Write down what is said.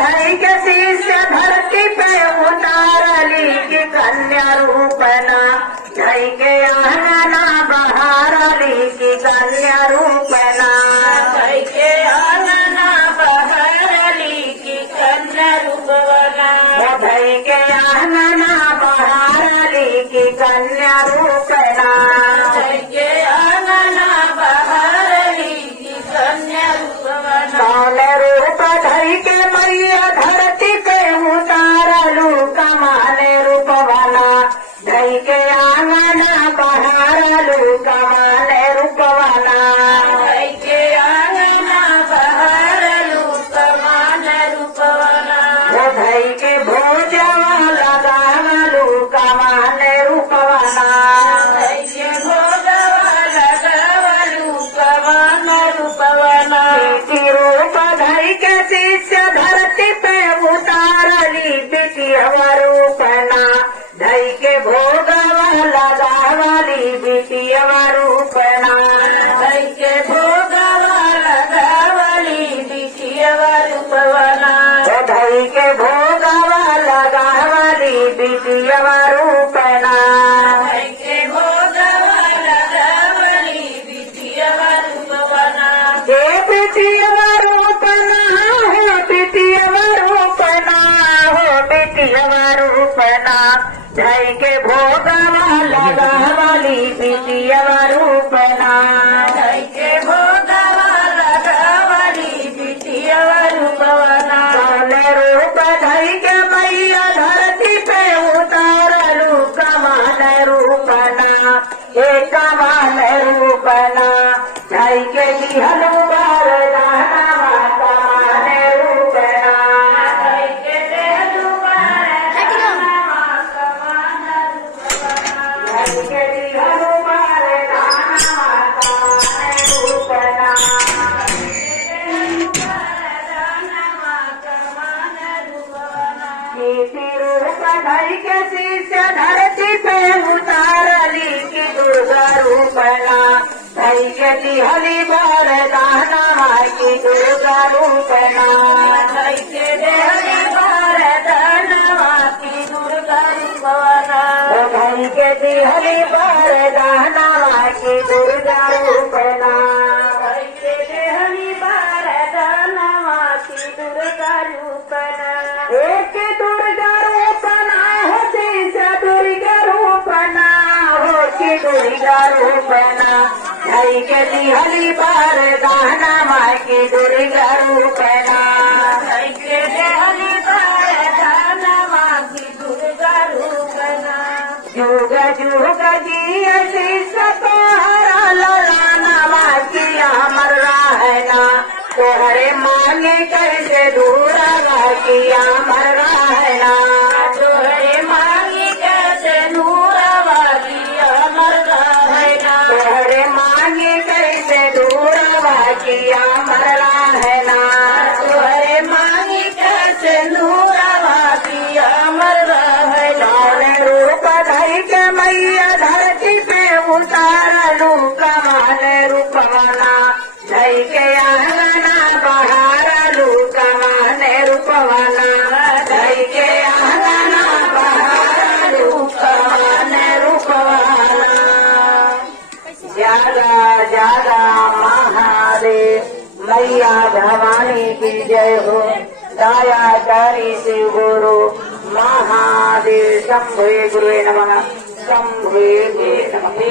धई के शिष्य धरती पे उतारली की कन्या रूपना धई के आंगना बहारली की कन्या रूपना धई के आंगना बहारली की कन्या रूपना धई के आंगना बहारली की कन्या रूपना धई के आंगना बहारली की कन्या रूपना कौन रूप धई के मैया धरती पे उतारलू कमाने रूपवाना धई के आंगना बहारलू कमाने रूपवाना धई के आंगना बहारलू कमाने रूपवाना धई के भोजवा लगावलू कमाने रूपवाना धई के भोगवा लगावलू कमाने रूपवाना रूप धई के शिष्य धरती पे उतारली बिटियवा रूपना धई के भोगवा लगावली बिटियवा रूपना धई के भोगवा लगावली बिटियवा रूपवाना धई के भोगवा लगावली बिटियवा रूपना धई के भोगवा लगावली बिटियवा रूपवाना हे बिटियवा रूपना हो बिटियवा रूपना हो बिटियवा रूपना धई के भोगवा लगावली बिटियवा रूपना धई के भोगवा लगावली बिटियवा रूपवाना कौन रूप धई के मैया धरती पे उतारलू कमान रूपना हे कमान रूपना धई के दिहलू बरदाना कमान रूपना धई के देहलू बरदाना कमान रूपवाना धई के दिहलू बरदाना कमान रूपना रूप धई के शिष्य धरती पे उतारली की दुर्गा रूपना धई के दिहली बरदाना की दुर्गा रूपना धई के देहली बरदाना की दुर्गा रूपवाना धई के दिहली बरदाना की दुर्गा रूपना धई के देहली बरदाना की दुर्गा रूपना एक दुर्गा रूपना हो शिष्य दुर्गा रूपना हो की दुर्गा रूपना धई के दिहली बरदाना की दुर्गा रूपना धई के देहली बरदाना की दुर्गा रूपना जुग जुग जी शिष्य तोहरा ललाना की अमर रहना तोहरे मांगे कैसे दूरा की अमर रहना तोहरे मांगी कैसे नूरवा की अमर रहना तोहरे मांगे कैसे दूरा की अमर रहना तोहरे मांगी कैसे नूरवा की अमर रहना कौन रूप धई के मैया धरती पे उतारलू कमान रूपवाना धई के आंगना बहारलू कमान रूपवाना धई के आंगना बहारलू कमान रूपवाना ज्यादा ज्यादा महादेव मैया भवानी की जय हो दया करी शिव गुरु महादेव शंभुवे गुरुवे नमः शंभुवे नमः।